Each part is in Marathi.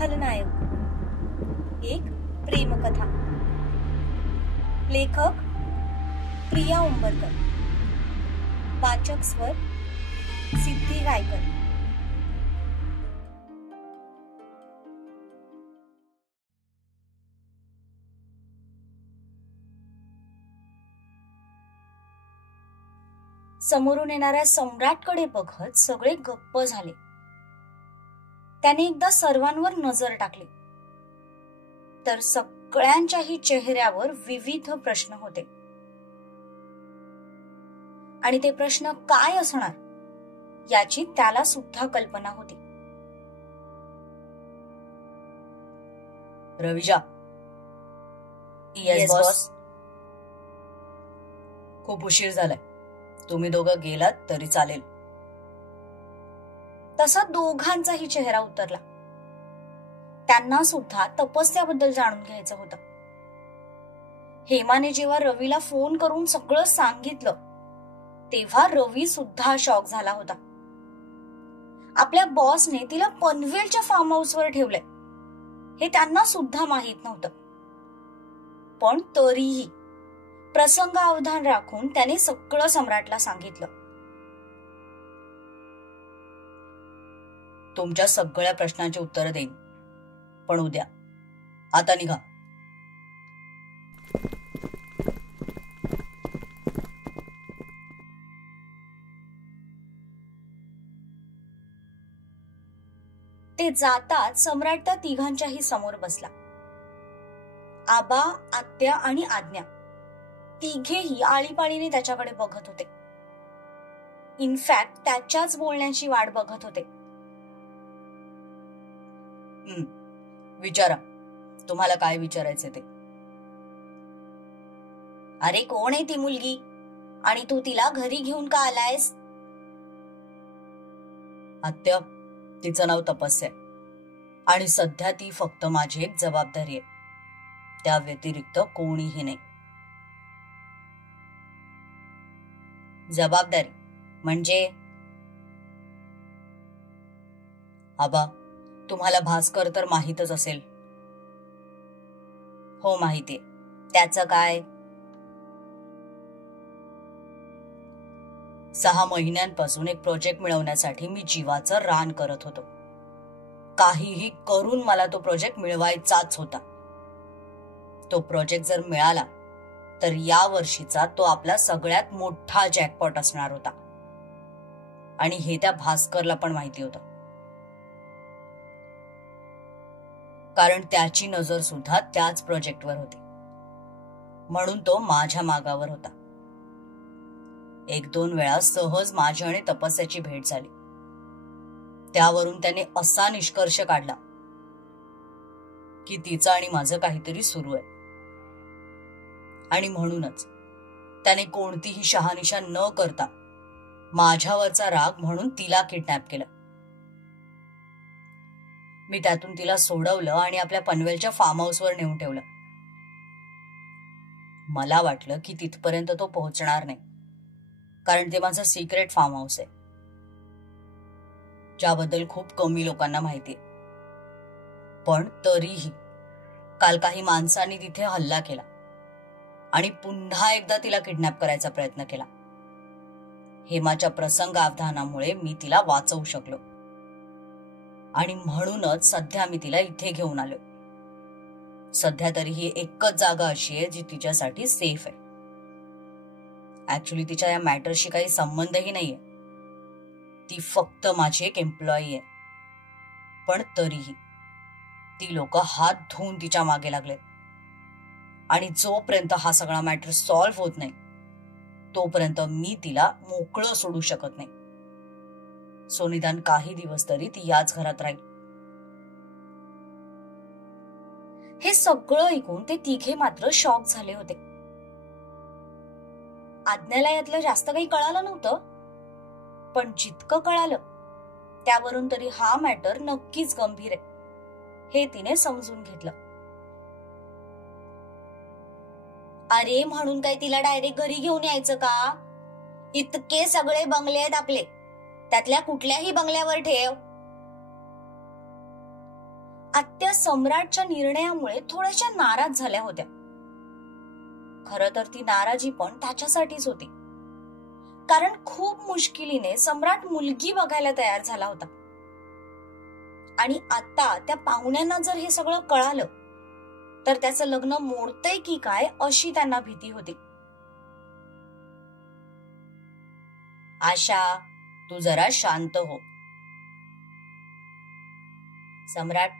खलनायक, एक प्रेमकथा. लेखक प्रिया उंबरकर. वाचक स्वर सिद्धी गायकर. समोरून येणाऱ्या सम्राटकडे बघत सगळे गप्प झाले. त्याने एकदा सर्वांवर नजर टाकली तर सगळ्यांच्याही चेहऱ्यावर विविध प्रश्न होते. आणि ते प्रश्न काय असणार याची त्याला सुद्धा कल्पना होती. रविजा. Yes boss. खूप उशीर झालाय, तुम्ही दोघं गेलात तरी चालेल. तसा दोघांचाही चेहरा उतरला. त्यांना सुद्धा तपस्याबद्दल जाणून घ्यायचं होतं. हेमाने जेव्हा रवीला फोन करून सगळं सांगितलं तेव्हा रवी सुद्धा शॉक झाला होता. आपल्या बॉसने तिला पनवेलच्या फार्म हाऊसवर ठेवलंय हे त्यांना सुद्धा माहित नव्हतं. पण तरीही प्रसंगावधान राखून त्याने सगळं सम्राटला सांगितलं. तुमच्या सगळ्या प्रश्नांची उत्तरं देईन, पण उद्या. आता निघा. ते जाताच सम्राट त्या तिघांच्याही समोर बसला. आबा, आत्या आणि आज्ञा तिघेही आळीपाळीने त्याच्याकडे बघत होते. इनफॅक्ट त्याच्याच बोलण्याची वाट बघत होते. विचारा, तुम्हाला काय विचारायचे ते. अरे कोण आहे ती मुलगी आणि तू तिला घरी घेऊन का आलायस? आत्या, तिचं नाव तपस्या आहे आणि सध्या ती फक्त माझी एक जबाबदारी आहे. त्या व्यतिरिक्त कोणीही नाही. जबाबदारी म्हणजे? आबा, तुम्हाला भास्कर तर माहीतच असेल. हो माहितीये. त्याचं काय? 6 महिन्यांपासून एक प्रोजेक्ट मिळवण्यासाठी मी जीवाचं रान करत होतो. काहीही करून मला तो प्रोजेक्ट मिळवायचाच होता. तो प्रोजेक्ट जर मिळाला तर या वर्षीचा तो आपला सगळ्यात मोठा जॅकपॉट असणार होता. आणि हे त्या भास्करला पण माहिती होतं, कारण त्याची नजर सुद्धा त्याच प्रोजेक्टवर होती. म्हणून तो माझ्या मागावर होता. 1-2 वेळा सहज माझी आणि तपस्याची भेट झाली. त्यावरून त्याने असा निष्कर्ष काढला की तिचं आणि माझं काहीतरी सुरू आहे. आणि म्हणूनच त्याने कोणतीही शहानिशा न करता माझ्यावरचा राग म्हणून तिला किडनॅप केलं. मी त्यातून तिला सोडवलं आणि आपल्या पनवेलच्या फार्म हाऊसवर नेऊन ठेवलं. मला वाटलं की तिथपर्यंत तो पोहोचणार नाही, कारण ते माझं सिक्रेट फार्म हाऊस आहे, ज्याबद्दल खूप कमी लोकांना माहिती आहे. पण तरीही काल काही माणसांनी तिथे हल्ला केला आणि पुन्हा एकदा तिला किडनॅप करायचा प्रयत्न केला. हेमाच्या प्रसंगावधानामुळे मी तिला वाचवू शकलो आणि म्हणूनच सध्या मी तिला इथे घेऊन आलो. सध्या तरी ही एकच जागा अशी आहे जी तिच्यासाठी सेफ आहे. ऍक्च्युली तिच्या या मॅटरशी काही संबंधही नाहीये. ती फक्त माझी एक एम्प्लॉई आहे. पण तरीही ती लोक हात धुवून तिच्या मागे लागलेत. आणि जोपर्यंत हा सगळा मॅटर सॉल्व्ह होत नाही तोपर्यंत मी तिला मोकळं सोडू शकत नाही. सो निदान काही दिवस तरी ती याच घरात राहील. हे सगळं ऐकून ते तिघे मात्र शॉक झाले होते. आज्ञाला यातलं जास्त काही कळालं नव्हतं, पण जितकं कळालं त्यावरून तरी हा मॅटर नक्कीच गंभीर आहे हे तिने समजून घेतलं. अरे म्हणून काय तिला डायरेक्ट घरी घेऊन यायचं का? इतके सगळे बंगले आहेत आपले, त्यातल्या कुठल्याही बंगल्यावर ठेव. आत्या सम्राटच्या निर्णयामुळे थोड्याशा नाराज झाल्या होत्या. खरं तर ती नाराजी पण त्याच्यासाठीच होती, कारण खूप मुश्किलीने सम्राट मुलगी बघायला तयार झाला होता. आणि आता त्या पाहुण्यांना जर हे सगळं कळालं तर त्याचं लग्न मोडतंय की काय अशी त्यांना भीती होती. आशा, तू जरा शांत हो. सम्राट,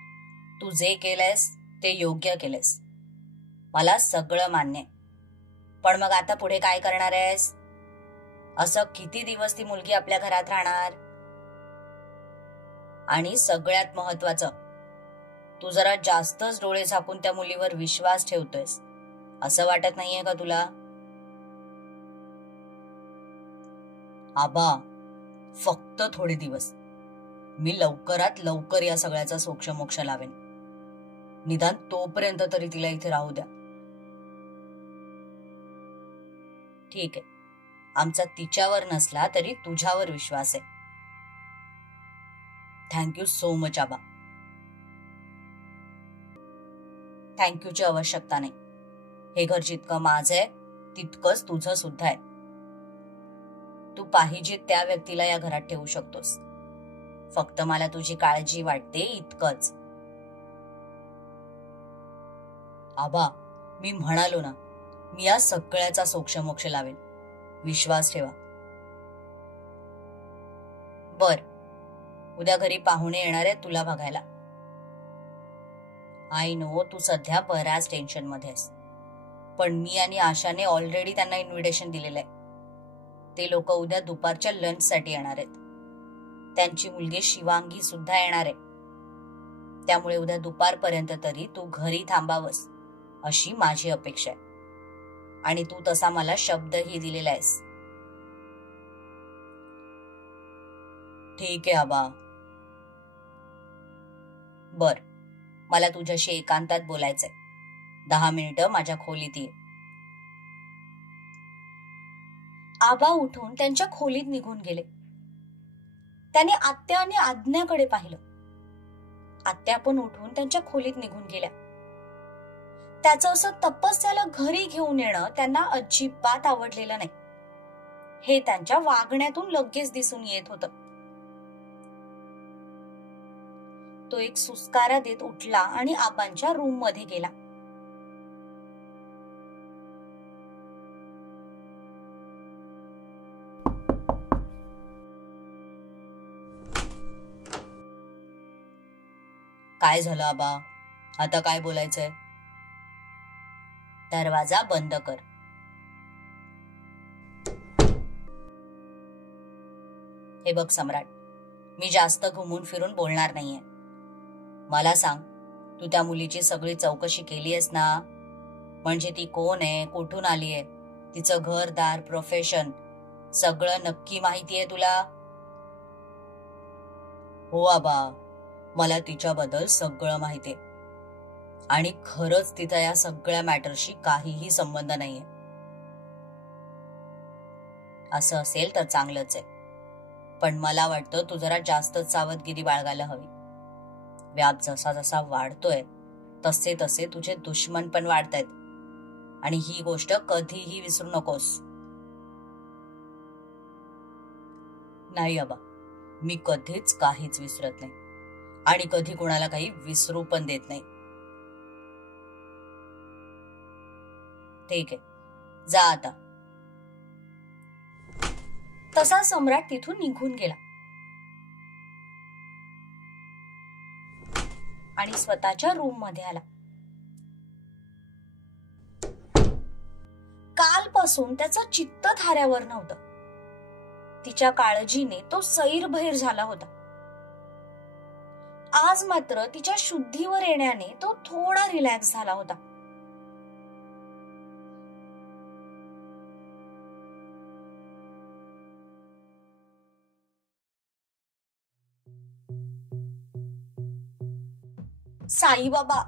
तू जे केलंयस ते योग्य केलंयस, मला सगळं मान्य आहे. पण मग आता पुढे काय करणार आहेस? असं किती दिवस ती मुलगी आपल्या घरात राहणार? आणि सगळ्यात महत्वाचं, तू जरा जास्तच डोळे झाकून त्या मुलीवर विश्वास ठेवतोयस, असं वाटत नाहीये का तुला? आबा, फक्त थोडे दिवस. मी लवकरात लवकर या सगळ्याचा सोक्षमोक्ष लावेन. निदान तोपर्यंत तरी तिला इथे राहू द्या. ठीक आहे, आमचा तिच्यावर नसला तरी तुझ्यावर विश्वास आहे. थँक्यू सो मच आबा. थँक्यूची आवश्यकता नाही. हे घर जितकं माझं आहे तितकंच तुझं सुद्धा आहे. तू पाहिजे त्या व्यक्तीला या घरात ठेवू शकतोस. फक्त मला तुझी काळजी वाटते इतकंच. आबा, मी म्हणालो ना, मी या सगळ्याचा सोक्षमोक्ष लावेन. विश्वास ठेवा. बर, उद्या घरी पाहुणे येणार आहेत तुला बघायला. आय नो तू सध्या बऱ्याच टेन्शन मध्ये आहेस, पण मी आणि आशाने ऑलरेडी त्यांना इन्व्हिटेशन दिलेलं आहे. ते लोक उद्या दुपारच्या लंच साठी येणार आहेत. त्यांची मुलगी शिवांगी सुद्धा येणार आहे. त्यामुळे उद्या दुपारपर्यंत तरी तू घरी थांबावस अशी माझी अपेक्षा आहे. आणि तू तसा मला शब्दही दिलेला आहेस. ठीक आहे आबा. बर, मला तुझ्याशी एकांतात बोलायचंय. 10 मिनिटं माझ्या खोलीत ये. आबा उठून त्यांच्या खोलीत निघून गेले. त्याने आत्या आणि आज्ञाकडे पाहिलं. आत्या पण उठून त्यांच्या खोलीत निघून गेल्या. त्याचं असं तपस्याला घरी घेऊन येणं त्यांना अजिबात आवडलेलं नाही. हे त्यांच्या वागण्यातून लगेच दिसून येत होतं. तो एक सुस्कारा देत उठला आणि आबांच्या रूम मध्ये गेला. काय झालं आबा? आता काय बोलायचंय? दरवाजा बंद कर. हे बघ सम्राट, मी जास्त घुमून फिरून बोलणार नाहीये. मला सांग, तू त्या मुलीची सगळी चौकशी केली आहेस ना? म्हणजे ती कोण आहे, कुठून आली आहे, तिचं घरदार, प्रोफेशन सगळं नक्की माहिती आहे तुला? हो आबा, मला तिच्याबद्दल सगळं माहिती आहे. आणि खरंच तिचा या सगळ्या मॅटरशी काहीही संबंध नाहीये. असं असेल तर चांगलंच आहे, पण मला वाटतं तू जरा जास्तच सावधगिरी बाळगायला हवी. व्याप जसा जसा वाढतोय तसे तसे तुझे दुश्मन पण वाढतायत. आणि ही गोष्ट कधीही विसरू नकोस. नाही आबा, मी कधीच काहीच विसरत नाही आणि कधी कोणाला काही विसरू पण देत नाही. ठीक आहे, जा आता. तसा सम्राट तिथून निघून गेला आणि स्वतःच्या रूम मध्ये आला. कालपासून त्याचं चित्त थाऱ्यावर नव्हतं. तिच्या काळजीने तो सैरभैर झाला होता. आज मात्र तिच्या शुद्धीवर येण्याने तो थोडा रिलॅक्स झाला होता. साईबाबा,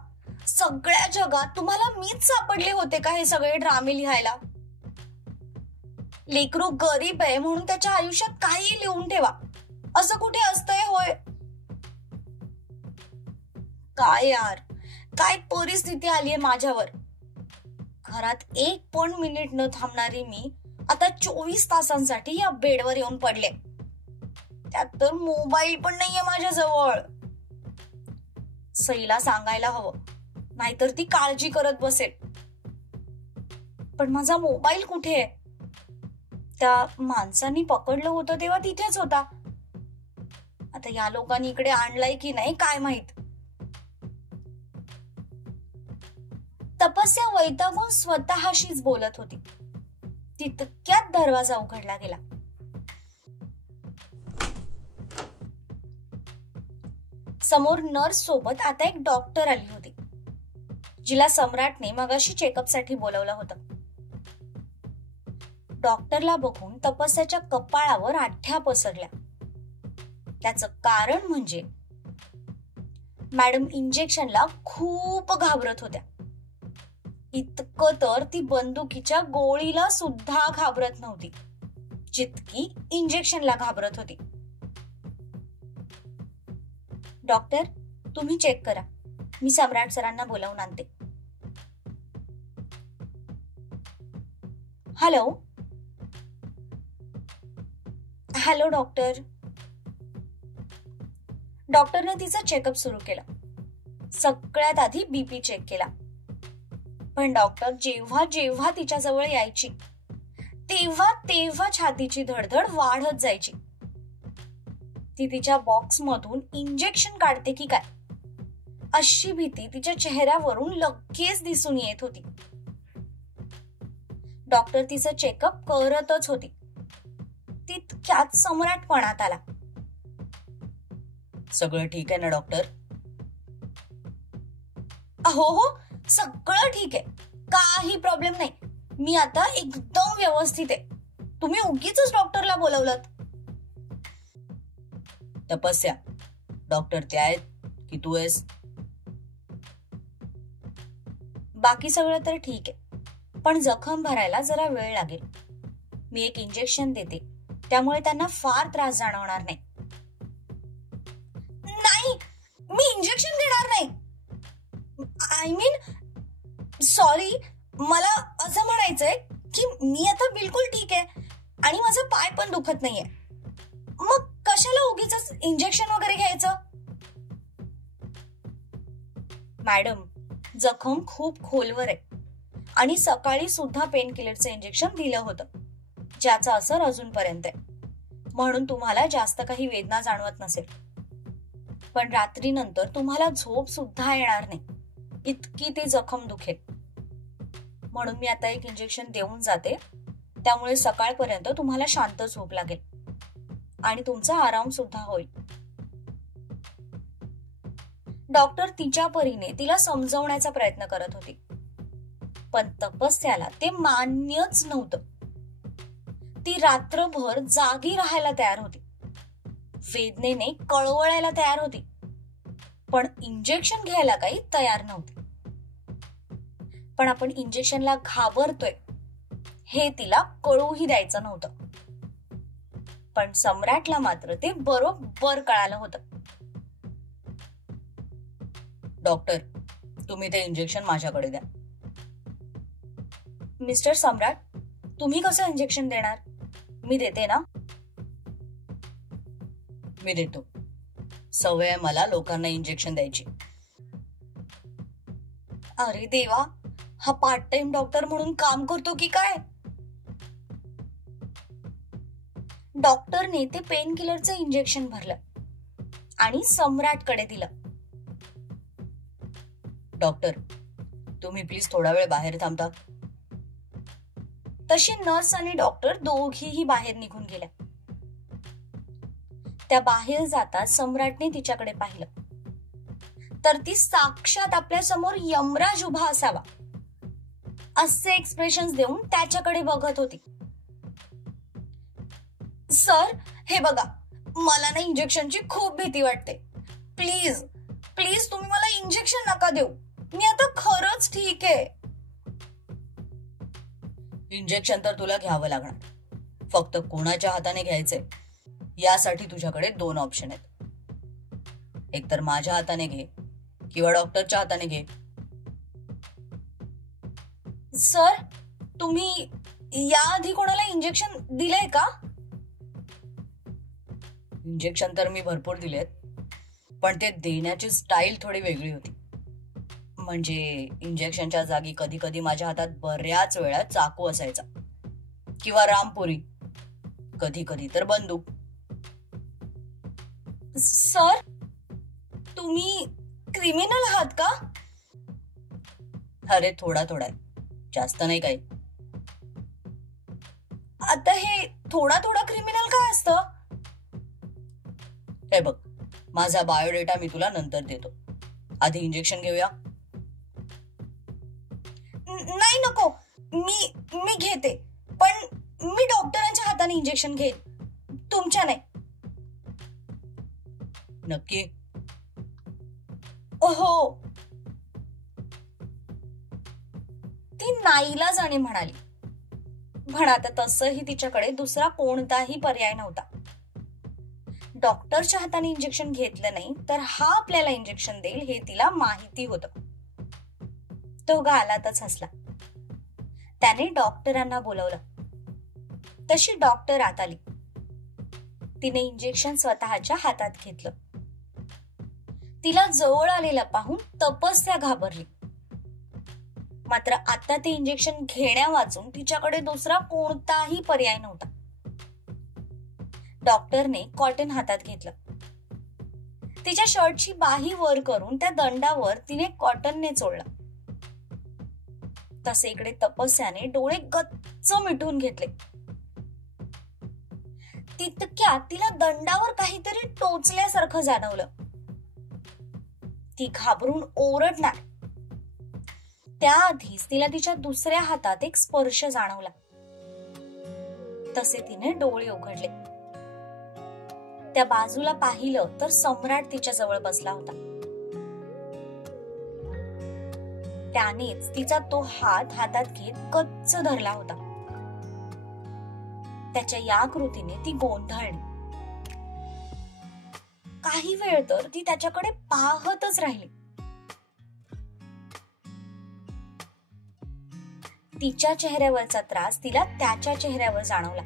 सगळ्या जगात तुम्हाला मीच सापडले होते का हे सगळे ड्रामे लिहायला? लेकरू गरीब आहे म्हणून त्याच्या आयुष्यात काही लिहून ठेवा, असं कुठे असतंय होय? काय यार, काय परिस्थिती आलीये माझ्यावर. घरात एक पण मिनिट न थांबणारी मी आता 24 तासांसाठी या बेडवर येऊन पडले. त्यात तर मोबाईल पण नाहीये माझ्या जवळ. सईला सांगायला हवं, नाहीतर ती काळजी करत बसेल. पण माझा मोबाईल कुठे आहे? त्या माणसांनी पकडलं होतं तेव्हा तिथेच होता. आता या लोकांनी इकडे आणलाय की नाही काय माहित. तपस्या वैतागून स्वतःशीच बोलत होती. तितक्यात दरवाजा उघडला गेला. समोर नर्स सोबत आता एक डॉक्टर आली होती, जिला सम्राटने मगाशी चेकअपसाठी बोलवलं होतं. डॉक्टरला बघून तपस्याच्या कपाळावर आठ्या पसरल्या. त्याचं कारण म्हणजे मॅडम इंजेक्शनला खूप घाबरत होत्या. इतकं तर ती बंदुकीच्या गोळीला सुद्धा घाबरत नव्हती, जितकी इंजेक्शनला घाबरत होती. डॉक्टर, तुम्ही चेक करा, मी सम्राट सरांना बोलावून आणते. Hello hello doctor. डॉक्टरने तिचा चेकअप सुरू केला. सगळ्यात आधी बीपी चेक केला. पण डॉक्टर जेव्हा जेव्हा तिच्या जवळ यायची तेव्हा तेव्हा छातीची धडधड वाढत जायची. ती तिच्या बॉक्स मधून इंजेक्शन काढते की काय अशी भीती तिच्या चेहऱ्यावरून लगेच दिसून येत होती. डॉक्टर तिचं चेकअप करतच होती. तितक्यात सम्राटपणात आला. सगळं ठीक आहे ना डॉक्टर? हो, सगळं ठीक आहे, काही प्रॉब्लेम नाही. मी आता एकदम व्यवस्थित आहे. तुम्ही उगीच डॉक्टरला बोलवलं. तपस्या, डॉक्टर ते आहेत की तू आहेस? बाकी सगळं तर ठीक आहे, पण जखम भरायला जरा वेळ लागेल. मी एक इंजेक्शन देते, त्यामुळे त्यांना फार त्रास जाणवणार नाही. नाही, मी इंजेक्शन घेणार नाही. आय मीन सॉरी, मला असं म्हणायचंय की मी आता बिलकुल ठीक आहे आणि माझा पाय पण दुखत नाहीये. मग कशाला उगीच इंजेक्शन वगैरे घ्यायचं? मॅडम, जखम खूप खोलवर आहे आणि सकाळी सुद्धा पेन किलरचं इंजेक्शन दिलं होतं, ज्याचा असर अजूनपर्यंत आहे. म्हणून तुम्हाला जास्त काही वेदना जाणवत नसेल. पण रात्री नंतर तुम्हाला झोप सुद्धा येणार नाही, इतकी ती जखम दुखेल. म्हणून मी आता एक इंजेक्शन देऊन जाते, त्यामुळे सकाळपर्यंत तुम्हाला शांत झोप लागेल आणि तुमचा आराम सुद्धा होईल. डॉक्टर तिच्या परीने तिला समजवण्याचा प्रयत्न करत होती, पण तपस्याला ते मान्यच नव्हतं. ती रात्रभर जागी राहायला तयार होती, वेदनेने कळवळायला तयार होती, पण इंजेक्शन घ्यायला काही तयार नव्हती. पण आपण इंजेक्शनला घाबरतोय हे तिला कळूही द्यायचं नव्हतं. पण सम्राटला मात्र ते बरोबर कळालं होतं. डॉक्टर, तुम्ही ते इंजेक्शन माझ्याकडे द्या. मिस्टर सम्राट, तुम्ही कसं इंजेक्शन देणार? मी देते ना. मी देतो. सवय आहे मला लोकांना इंजेक्शन द्यायची. अरे देवा, हा पार्ट टाइम डॉक्टर म्हणून काम करतो की काय? डॉक्टरने ते पेन किलरचं इंजेक्शन भरलं आणि सम्राटकडे दिलं. डॉक्टर, तुम्ही प्लीज थोडा वेळ बाहेर थांबता. तशी नर्स आणि डॉक्टर दोघीही बाहेर निघून गेल्या. त्या बाहेर जाता सम्राटने तिच्याकडे पाहिलं तर ती साक्षात आपल्या समोर यमराज उभा असावा असे एक्सप्रेशन्स देऊन त्याच्याकडे बघत होती. सर, हे बघा, मला ना इंजेक्शनची खूप भीती वाटते. प्लीज प्लीज तुम्ही मला इंजेक्शन नका देऊ. मी आता खरंच ठीक आहे. इंजेक्शन तर तुला घ्यावं लागणार, फक्त कोणाच्या हाताने घ्यायचंय यासाठी तुझ्याकडे 2 ऑप्शन आहेत. एक तर माझ्या हाताने घे किंवा डॉक्टरच्या हाताने घे. सर, तुम्ही याआधी कोणाला इंजेक्शन दिलंय का? इंजेक्शन तर मी भरपूर दिलेत, पण ते देण्याची स्टाईल थोडी वेगळी होती. म्हणजे इंजेक्शनच्या जागी कधी कधी माझ्या हातात बऱ्याच वेळा चाकू असायचा किंवा रामपुरी, कधी कधी तर बंदूक. सर, तुम्ही क्रिमिनल आहात का? अरे थोडा थोडा आहे, जास्त नाही काही. आता हे थोडा थोडा क्रिमिनल काय असतं? हे बघ, माझा बायोडेटा मी तुला नंतर देतो, आधी इंजेक्शन घेऊया. नाही, नको. मी घेते, पण मी डॉक्टरांच्या हाताने इंजेक्शन घेईन, तुमच्या नाही. नक्की? हो. ती नाईलाजाने म्हणाली. पण आता तसंही तिच्याकडे दुसरा कोणताही पर्याय नव्हता. डॉक्टरच्या हाताने इंजेक्शन घेतलं नाही तर हा आपल्याला इंजेक्शन देईल हे तिला माहिती होतं. तो गालातच हसला. त्याने डॉक्टरांना बोलवलं. तशी डॉक्टर आत आली. तिने इंजेक्शन स्वतःच्या हातात घेतलं. तिला जवळ आलेला पाहून तपस्या घाबरली. मात्र आता ते इंजेक्शन घेण्या वाचून तिच्याकडे दुसरा कोणताही पर्याय नव्हता. डॉक्टरने कॉटन हातात घेतलं. तिच्या शर्टची बाही वर करून त्या दंडावर तिने कॉटनने चोळलं. तसे इकडे तपस्याने डोळे गच्च मिटून घेतले. तितक्यात तिला दंडावर काहीतरी टोचल्यासारखं जाणवलं. ती घाबरून ओरडणार. त्याआधीच तिला तिच्या दुसऱ्या हातात एक स्पर्श जाणवला. तसे तिने डोळे उघडले. त्या बाजूला पाहिलं तर सम्राट तिच्या जवळ बसला होता. त्यानेच तिचा तो हात हातात घेत गच्च धरला होता. त्याच्या या कृतीने ती गोंधळली. काही वेळ तर ती त्याच्याकडे पाहतच राहिली. तिच्या चेहऱ्यावरचा त्रास तिला त्याच्या चेहऱ्यावर जाणवला.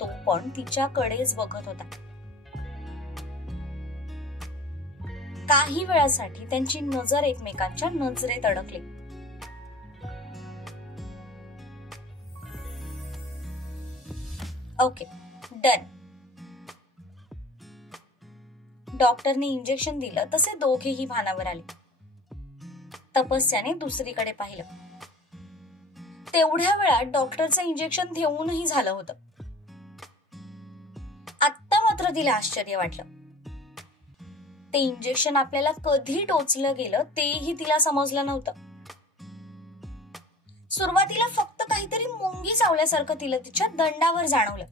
तो पण तिच्याकडेच बघत होता. काही वेळासाठी त्यांची नजर एकमेकांच्या नजरेत अडकली. Okay, done. डॉक्टरने इंजेक्शन दिलं तसे दोघेही भानावर आले. तपस्याने दुसरीकडे पाहिलं. तेवढ्या वेळात डॉक्टरचं इंजेक्शन देऊनही झालं होतं. आत्ता मात्र तिला आश्चर्य वाटलं. ते इंजेक्शन आपल्याला कधी टोचलं गेलं तेही तिला समजलं नव्हतं. सुरुवातीला फक्त काहीतरी मुंगी चावल्यासारखं तिला तिच्या दंडावर जाणवलं.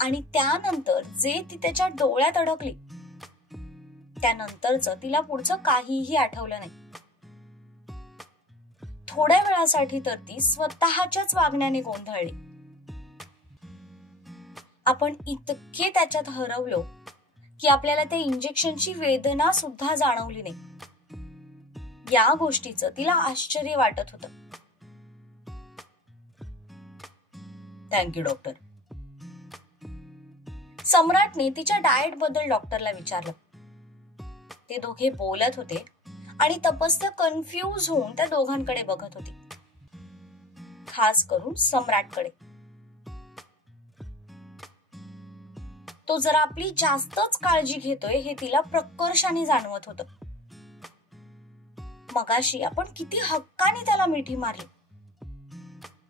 आणि त्यानंतर जे ती त्याच्या डोळ्यात अडकली, त्यानंतरच तिला पुढचं काहीही आठवलं नाही. थोड्या वेळासाठी तर ती स्वतःच्याच वागण्याने गोंधळली. आपण इतके त्याच्यात हरवलो की आपल्याला त्या इंजेक्शनची वेदना सुद्धा जाणवली नाही. या गोष्टीचं तिला आश्चर्य वाटत होतं. Thank you doctor. सम्राटने तिच्या डाएट बद्दल डॉक्टरला विचारलं. ते दोघे बोलत होते आणि तपस्या कन्फ्यूज होऊन त्या दोघांकडे बघत होती, खास करून सम्राटकडे. तो जरा आपली जास्तच काळजी घेतोय हे तिला प्रकर्षाने जाणवत होतं. मगाशी आपण किती हक्काने त्याला मिठी मारली,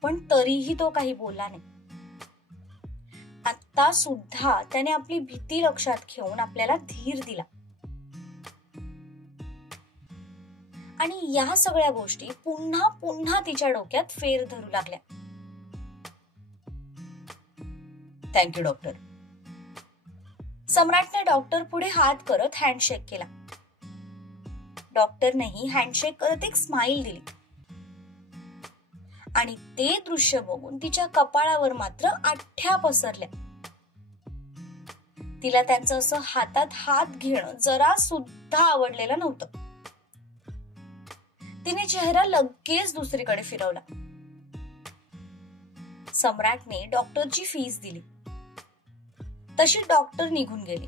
पण तरीही तो काही बोलला नाही. आता सुद्धा त्याने आपली भीती लक्षात घेऊन आपल्याला धीर दिला. आणि या सगळ्या गोष्टी पुन्हा पुन्हा तिच्या डोक्यात फेर धरू लागल्या. Thank you doctor. सम्राटने डॉक्टर पुढे हात करत हँडशेक केला. डॉक्टरनेही हँडशेक करत एक स्माइल दिली. आणि ते दृश्य बघून तिच्या कपाळावर मात्र आठ्या पसरल्या. तिला त्यांचं असं हातात हात घेणं जरा सुद्धा आवडलेलं नव्हतं. तिने चेहरा लगेच दुसरीकडे फिरवला. सम्राटने डॉक्टरची फीस दिली. तशी डॉक्टर निघून गेली.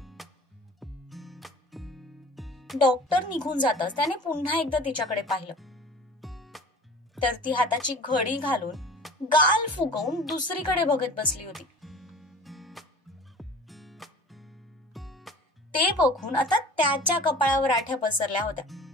डॉक्टर निघून जाताच त्याने पुन्हा एकदा तिच्याकडे पाहिलं, तर ती हाताची घडी घालून गाल फुगवून दुसरीकडे बघत बसली होती. ते बघून आता त्याच्या कपाळावर आठ्या पसरल्या होत्या.